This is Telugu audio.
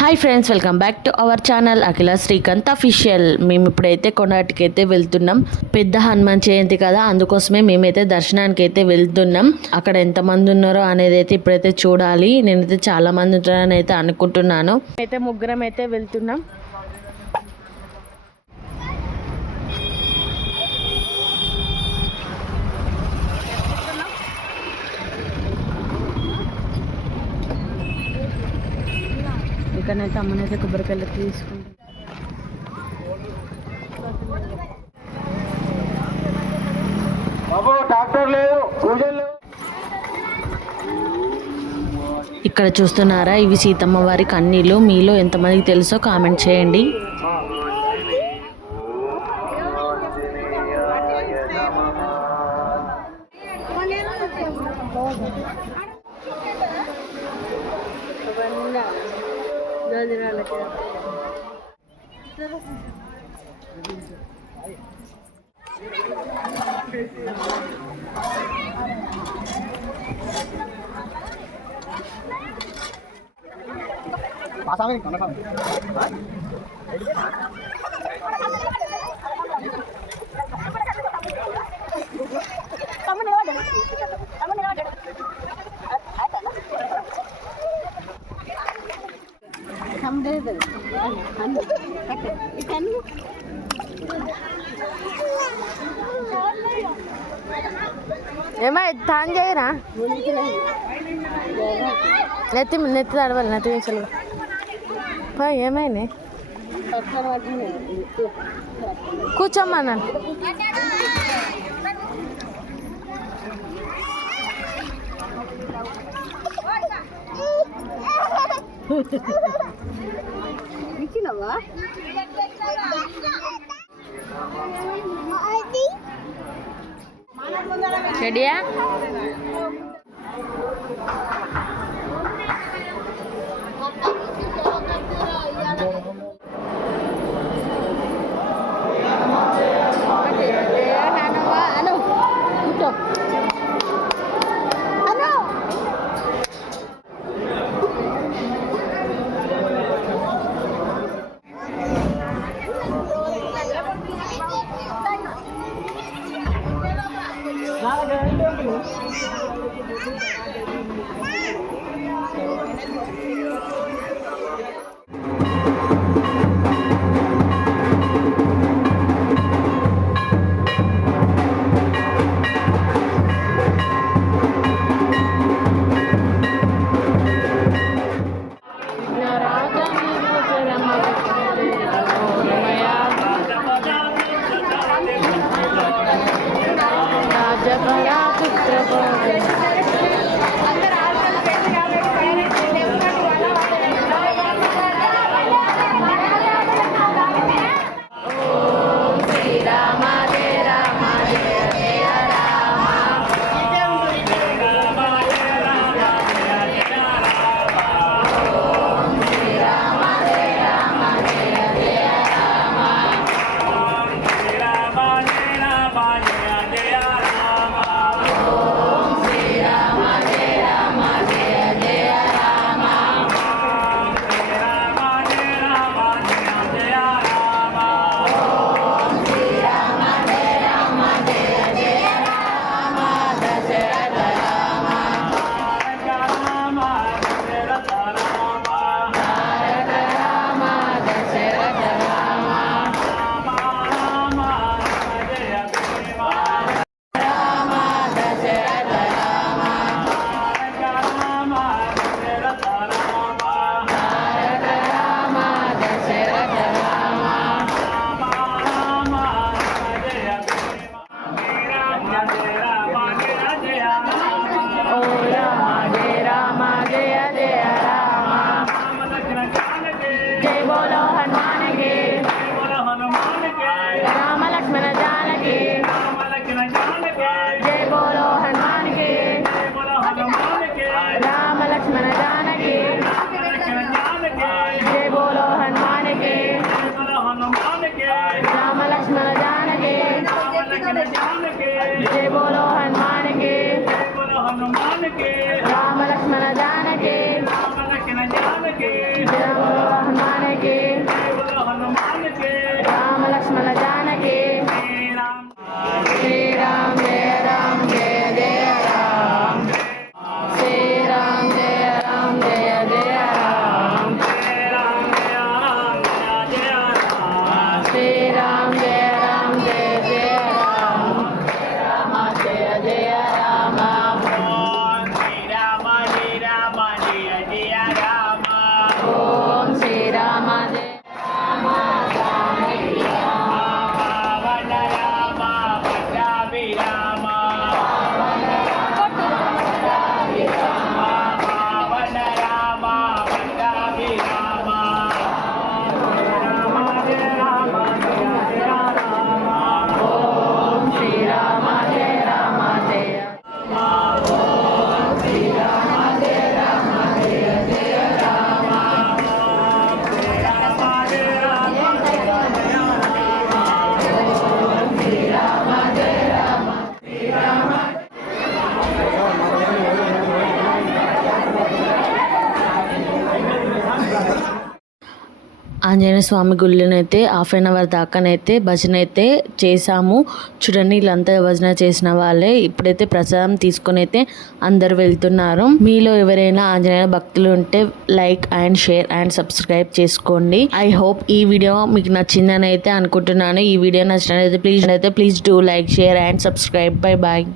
Hi friends, welcome back to our channel Akhila Srikanth official. మేము ఇప్పుడైతే కొనాటికి అయితే వెళ్తున్నాం. పెద్ద హనుమాన్ జయంతి కదా, అందుకోసమే మేమైతే దర్శనానికి అయితే వెళ్తున్నాం. అక్కడ ఎంతమంది ఉన్నారో అనేది అయితే ఇప్పుడైతే చూడాలి. నేనైతే చాలా మంది ఉంటారని అయితే అనుకుంటున్నాను. అయితే ముగ్గురం అయితే వెళ్తున్నాం. ఇక్కడైతే అమ్మనైతే కొబ్బరికాయలు తీసుకుంటాం. ఇక్కడ చూస్తున్నారా, ఇవి సీతమ్మ వారి కన్నీళ్ళు. మీలో ఎంతమందికి తెలుసో కామెంట్ చేయండి. ఏమై తాను చేయరా, నెత్తి తడవాలి, నెత్తి తీసలు ఏమైంది, కూర్చోమ్మా నన్ను. రెడీయా? जय बोलो हनुमान के, राम लक्ष्मण जानकी, जय बोलो ఆంజనేయ స్వామి గుళ్ళనైతే 1/2 అవర్ దాకానైతే భజన అయితే చేసాము. చూడండి వీళ్ళంతా భజన చేసిన వాళ్ళే. ఇప్పుడైతే ప్రసాదం తీసుకొని అయితే అందరు వెళ్తున్నారు. మీలో ఎవరైనా ఆంజనేయ భక్తులు ఉంటే like and share and subscribe చేసుకోండి. ఐ హోప్ ఈ వీడియో మీకు నచ్చిందని అయితే అనుకుంటున్నాను. ఈ వీడియో నచ్చినట్లయితే please do like, share and subscribe. Bye bye.